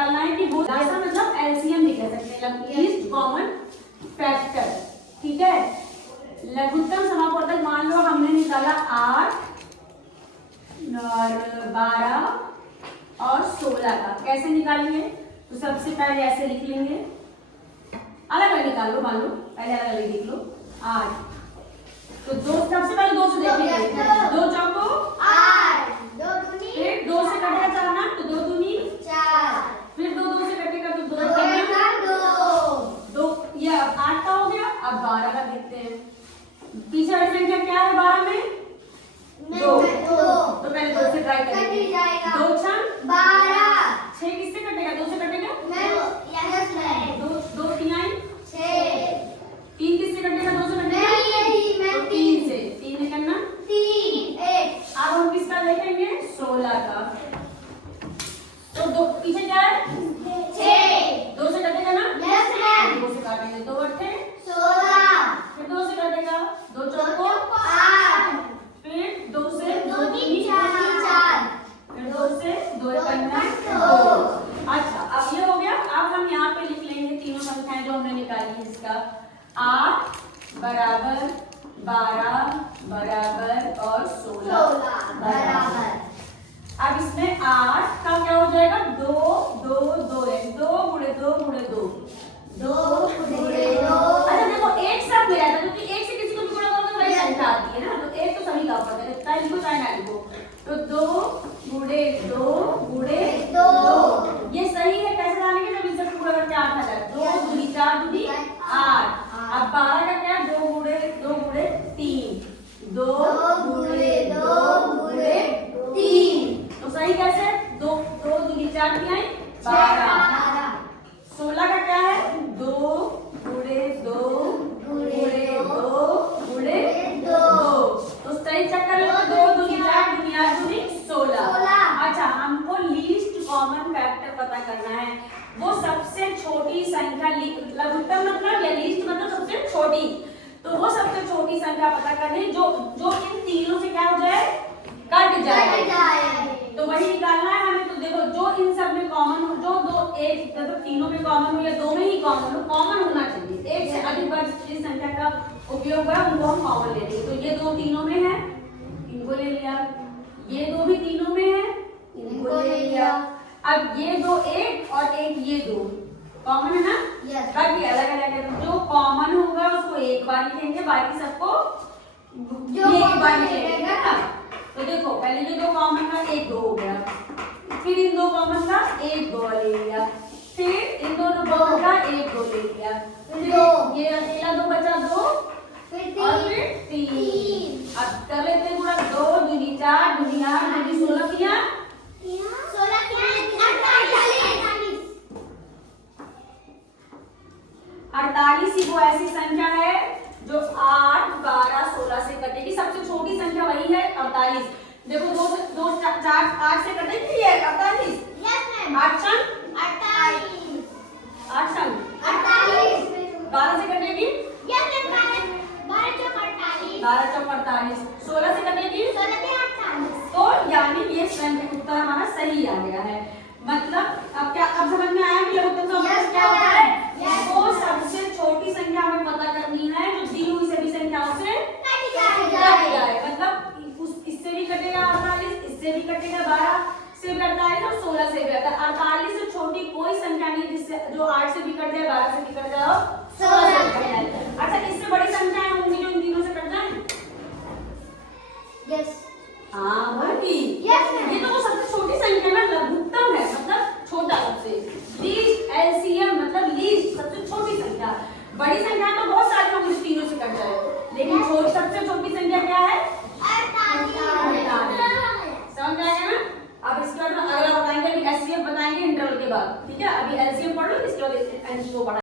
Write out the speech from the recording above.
निकालना है कि वो ऐसा मतलब एलसीएम भी कह सकते हैं, लीस्ट कॉमन फैक्टर। ठीक है, लघुत्तम समापवर्तक मान लो हमने निकाला 8 और 12 और 16 का। कैसे निकालेंगे? तो सबसे पहले ऐसे लिख लेंगे, अलग अलग निकाल लो, मान लो पहले अलग अलग लिख लो। 8 तो दो, सबसे पहले 2 से देखेंगे, 2 चौको 8, 2 दूनी, फिर 2 से कटेगा 4 ना, तो 2 दूनी 4, फिर 2 से कटेगा तो 2 2 ये अब 8 का हो गया। अब 12 का देखते हैं, पीछे वाली संख्या क्या है 12 में? 2। तो पहले 2 से ट्राई करेंगे, 2 6 12, 6 किससे कटेगा? 2 से कटेगा 2 3 6, 3 किससे कटेगा? 2 से कटेगा 3 से, 3 नहीं करना 3 1। अब हम किसका देखेंगे? 16 का। तो 2 पीछे क्या है? 6, 2 से कटेगा ना? 2 से काटेंगे, 2 8 16, फिर 2 से कटेगा, 2 चौको 8, फिर 2 से 2 3 4, फिर 2 से 2 2। अच्छा, अब ये हो गया। अब हम यहाँ पे लिख लेंगे तीनों संख्याएं जो हमने निकाली है, इसका 8 बराबर 12 बराबर और 16 बराबर। अब इसमें 8 का क्या हो जाएगा? 2 2 2 है, 2 गुणे 2 गुणे 2, 2 गुणे 2। अच्छा देखो, एक सब में रहता है क्योंकि एक से किसी को भी गुणा करोगे तो वही संख्या आती है ना, तो एक तो सभी का पता है, चाहे लिखो चाहे ना लिखो। तो 2 गुणे 2 गुणे 2 ये सही है। कैसे जानेंगे? जब इनसे पूरा करके 8 आ जाए, 2 दूनी 4 दूनी 8। अब 12 का क्या? 2 गुणे 3, 2 गुणे 2 गुणे 3। तो सही कैसे? 2 दूनी 4 की 12। 16 का क्या है? 2 गुणे 2 गुणे 2 गुणे 2। तो सही चक्कर में 2 दूनी 4 दूनी 8 दूनी 16। अच्छा, हमको लीस्ट कॉमन फैक्टर पता करना है, वो सबसे छोटी संख्या। लघुत्तम मतलब या लीस्ट मतलब सबसे छोटी, तो वो सबसे छोटी संख्या पता करनी जो इन तीनों से क्या हो जाए? कट जाए। तो वही निकालना है हमें। तो देखो, जो इन सब में कॉमन हो, जो दो एक मतलब तीनों में कॉमन हो या 2 में ही कॉमन हो, कॉमन होना चाहिए। एक से अधिक बार जिस संख्या का उपयोग हुआ उनको हम कॉमन ले लेंगे। तो ये 2 तीनों में है, इनको ले लिया। ये 2 भी तीनों में है, इनको ले लिया। अब ये 2 एक और एक ये 2 कॉमन है ना? बाकी अलग अलग है। जो कॉमन होगा उसको एक बार लिखेंगे, बाकी सबको एक बार लिखेंगे ना। तो देखो, पहले जो 2 कॉमन का 1 2 हो गया, फिर इन 2 कॉमन का 1 2 ले लिया, फिर इन दोनों कॉमन का 1 2 ले लिया, फिर ये अकेला 2 बचा 2 और फिर 3। अब कर लेते हैं पूरा। 2 दूनी 4 दूनी 8 दूनी 16 किया 48। ही वो ऐसी संख्या है जो 8 12 16 से कटेगी। सबसे छोटी संख्या वही है 48। देखो 2 4 8 से कटेगी ये 48। 8 संग 12 से कटेगी 12 चौक 48। 16 से कटेगी 16। तो यानी ये संख्या उत्तर हमारा सही आ गया है। मतलब अब क्या, अब समझ में आया कि लघुत्तम समापवर्तक क्या होता है? वो सबसे छोटी संख्या हमें पता करनी है जो दी हुई सभी संख्याओं से कट जाए। मतलब इससे भी कटेगा 48, इससे भी कटेगा 12 से भी 48 और 16 से भी। 48 से छोटी कोई संख्या नहीं जिससे जो 8 से भी कट जाए, 12 से भी कट जाए और 16 से भी कट जाए। अच्छा, इससे बड़ी संख्याएं होंगी जो इन तीनों से कट जाए? हाँ वही। ये तो वो सबसे छोटी संख्या में लघुत्तम है, मतलब छोटा सबसे। लीस्ट एलसीएम मतलब लीस्ट सबसे छोटी संख्या। बड़ी संख्या तो बहुत सारी होंगी जो तीनों से कट जाए, लेकिन सबसे छोटी संख्या क्या है? 48। समझ आएगा ना? अब इसके बाद अगला बताएंगे, अभी एचसीएफ बताएंगे इंटरवल के बाद। ठीक है, अभी एलसीएम पढ़ लो, इसके बाद एचसीएफ को पढ़ा